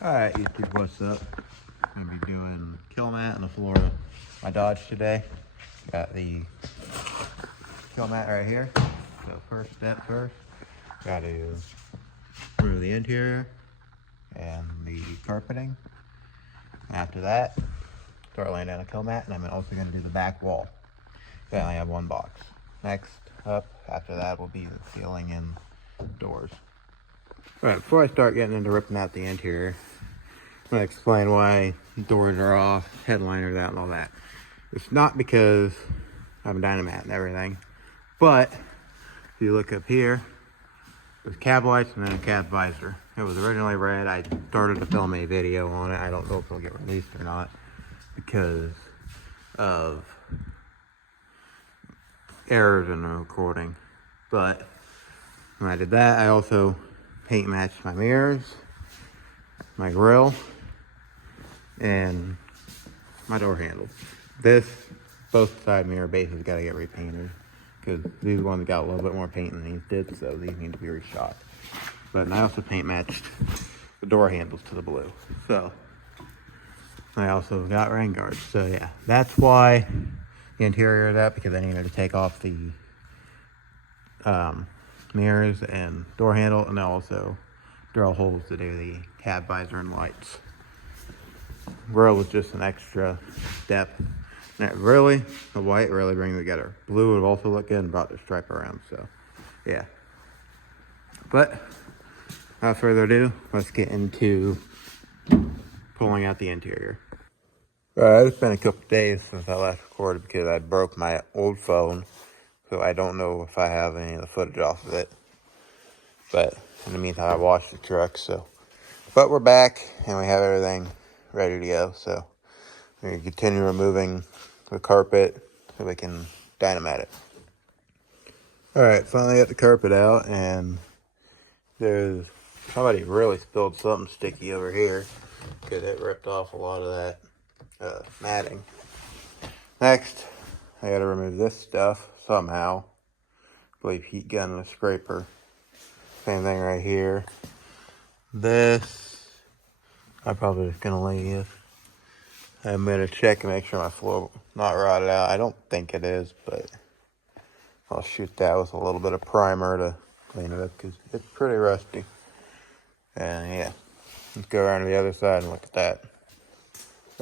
Alright, YouTube, what's up? I'm gonna be doing kill mat on the floor of my Dodge today. Got the kill mat right here. So first step first, gotta remove the interior and the carpeting. After that, start laying down a kill mat, and I'm also gonna do the back wall. I only have one box. Next up, after that, will be the ceiling and doors. Alright, before I start getting into ripping out the interior, I'm going to explain why doors are off, headliners out, and all that. It's not because I'm dynamat and everything, but if you look up here, there's cab lights and then a cab visor. It was originally red. I started to film a video on it. I don't know if it'll get released or not because of errors in the recording. But when I did that, I also paint matched my mirrors, my grill, and my door handle. Both side mirror bases got to get repainted because these ones got a little bit more paint than these did, so these need to be reshot. But I also paint matched the door handles to the blue. So I also got rain guards. So yeah, that's why the interior of that, because I needed to take off the mirrors and door handle, and also drill holes to do the cab visor and lights. Grill was just an extra step. And really, the white really brings it together. Blue would also look good and brought the stripe around, so yeah. But without further ado, let's get into pulling out the interior. It's been a couple days since I last recorded because I broke my old phone, so I don't know if I have any of the footage off of it. But in the meantime, I washed the truck, so. But we're back and we have everything ready to go, so we're going to continue removing the carpet so we can dynamite it. Alright, finally got the carpet out, and there's somebody really spilled something sticky over here because it ripped off a lot of that matting. Next, I got to remove this stuff somehow. I believe heat gun and a scraper. Same thing right here. This, I'm probably just going to leave. I'm going to check and make sure my floor not rotted out. I don't think it is, but I'll shoot that with a little bit of primer to clean it up because it's pretty rusty. And yeah, let's go around to the other side and look at that.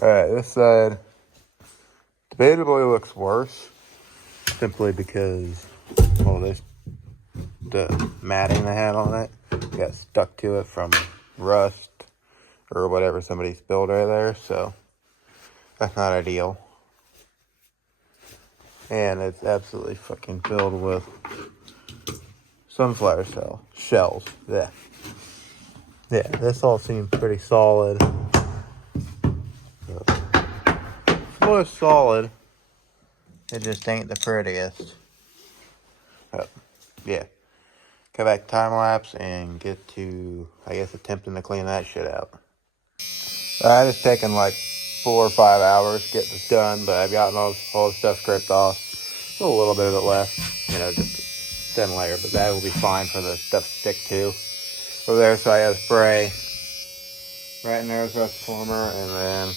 Alright, this side debatably looks worse simply because, well, the matting they had on it got stuck to it from rust or whatever somebody spilled right there, so that's not ideal. And it's absolutely fucking filled with sunflower shells. Yeah, this all seems pretty solid. Floor is solid. It just ain't the prettiest. Yeah. Go back time lapse and get to, I guess, attempting to clean that shit out. It's taken like 4 or 5 hours to get this done, but I've gotten all the stuff scraped off. A little bit of it left, just a thin layer, but that will be fine for the stuff to stick to. Over there, so I have spray. Right in there is rust reformer, and then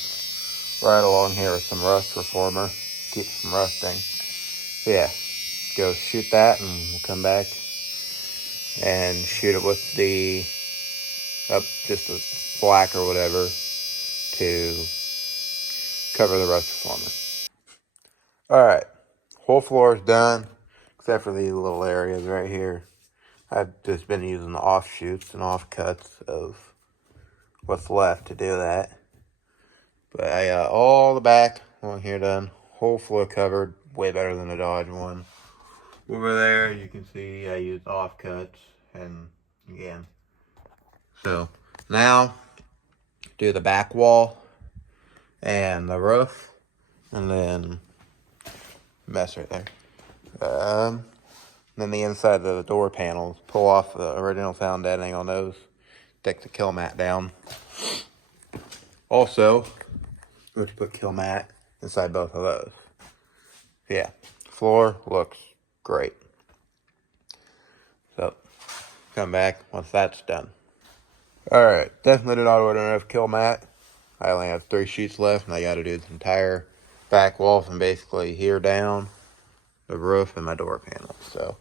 right along here is some rust reformer. Keeps from rusting. So yeah, go shoot that, and we'll come back and shoot it with the just a black or whatever to cover the rust reformer. Alright, whole floor is done except for these little areas right here. I've just been using the offshoots and offcuts of what's left to do that. But I got all the back along here done, whole floor covered, way better than the Dodge one. Over there you can see I used offcuts, and again, so now do the back wall and the roof, and then mess right there. Then the inside of the door panels, pull off the original sound deadening on those, take the kill mat down. Also, I'm going to put kill mat inside both of those. Yeah, floor looks great. So, come back once that's done. Alright, definitely did not order enough kill mat. I only have 3 sheets left, and I gotta do the entire back wall from basically here down, the roof, and my door panel. So,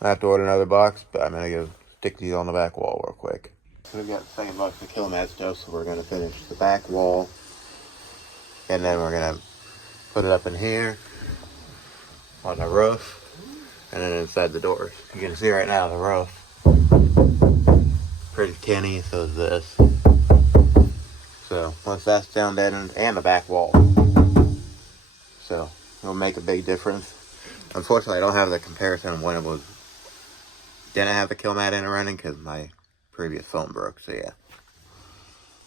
I have to order another box, but I'm gonna go stick these on the back wall real quick. So we've got the second box of kill mat stuff, so we're gonna finish the back wall, and then we're gonna put it up in here, on the roof, and then inside the doors. You can see right now the roof, pretty tinny, so is this. So once that's down, deadened, and the back wall, so it'll make a big difference. Unfortunately, I don't have the comparison of when it was didn't have the kill mat in and running because my previous phone broke. So yeah,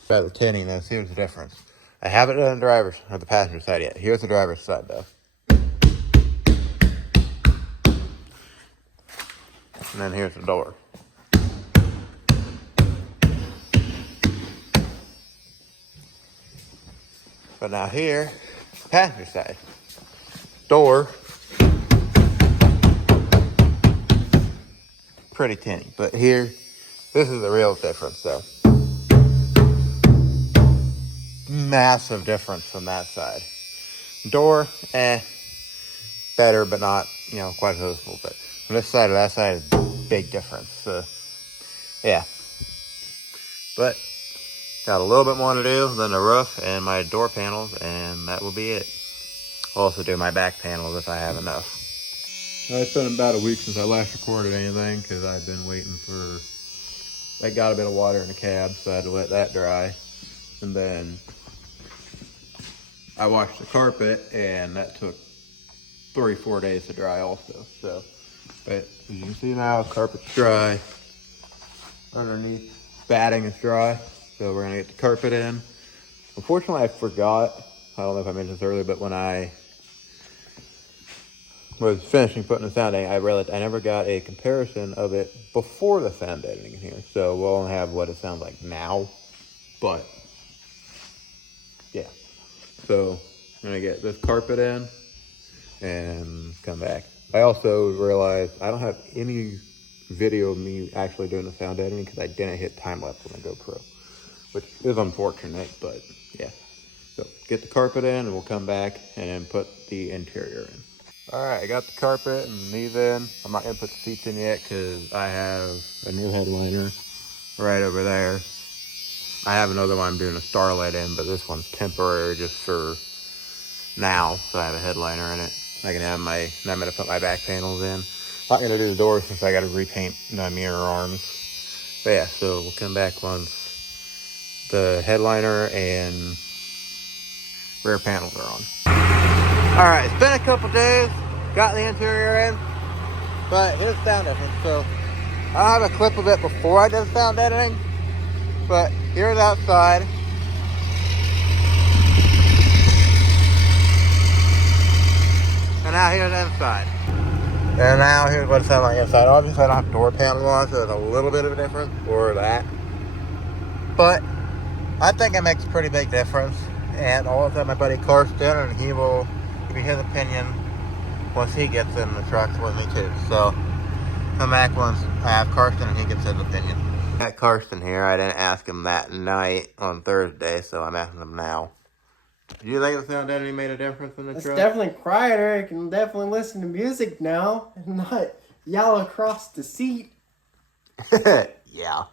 about the tinning, this here's the difference. I haven't done the driver's or the passenger side yet. Here's the driver's side though, and then here's the door. But now here, passenger side. Door, pretty tinny. But here, this is the real difference though. Massive difference from that side. Door, better, but not, quite as noticeable. But from this side to that side is big difference. Yeah. But got a little bit more to do than the roof and my door panels, and that will be it. I'll also do my back panels if I have enough. It's been about a week since I last recorded anything because I've been waiting for... I got a bit of water in the cab, so I had to let that dry. And then I washed the carpet, and that took 3-4 days to dry also. So, but as you can see now, carpet's dry. Underneath, batting is dry. So we're gonna get the carpet in. Unfortunately, I forgot. I don't know if I mentioned this earlier, but when I was finishing putting the sound deadening, I realized I never got a comparison of it before the sound deadening in here. So we'll only have what it sounds like now. But yeah. So I'm gonna get this carpet in and come back. I also realized I don't have any video of me actually doing the sound editing because I didn't hit time lapse on the GoPro, which is unfortunate, but yeah. So get the carpet in and we'll come back and put the interior in. All right, I got the carpet and these in. I'm not gonna put the seats in yet because I have a new headliner right over there. I have another one I'm doing a starlight in, but this one's temporary just for now. So I have a headliner in it. I can have I'm gonna put my back panels in. Not gonna do the doors since I gotta repaint the mirror arms. But yeah, so we'll come back once the headliner and rear panels are on. All right, it's been a couple days. Got the interior in, but here's the sound difference. So I have a clip of it before I did the sound editing, but here's outside. And now here's the inside. And now here's what it sounds like inside. Obviously I don't have door panels on, so there's a little bit of a difference for that. But I think it makes a pretty big difference. And I'll also have my buddy Karsten, and he will give me his opinion once he gets in the truck with me too. So come back once I have Karsten and he gets his opinion. I got Karsten here. I didn't ask him that night on Thursday, so I'm asking him now. Do you think the sound editing made a difference in the truck? It's definitely quieter. I can definitely listen to music now and not yell across the seat. Yeah.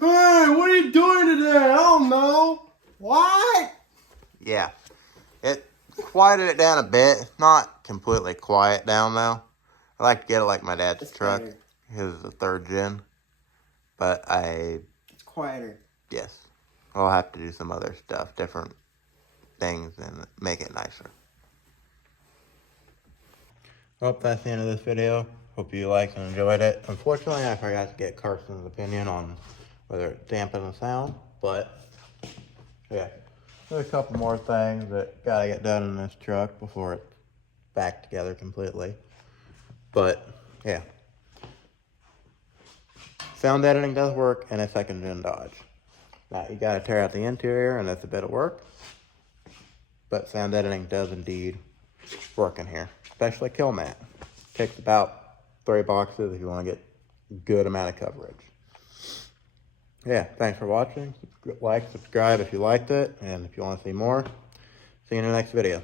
Hey, what are you doing today? I don't know. What? Yeah. It quieted it down a bit. It's not completely quiet down though. I like to get it like my dad's It's truck. better. His is a 3rd gen. But It's quieter. yes. I'll have to do some other stuff, different things, and make it nicer. Well, that's the end of this video. Hope you liked and enjoyed it. Unfortunately, I forgot to get Carson's opinion on whether it dampened the sound, but yeah. There's a couple more things that gotta get done in this truck before it's back together completely. But yeah. Sound editing does work in a 2nd gen Dodge. Now you gotta tear out the interior, and that's a bit of work. But sound editing does indeed work in here, especially kill mat. Takes about 3 boxes if you want to get a good amount of coverage. Yeah, thanks for watching. Like, subscribe if you liked it, and if you want to see more, see you in the next video.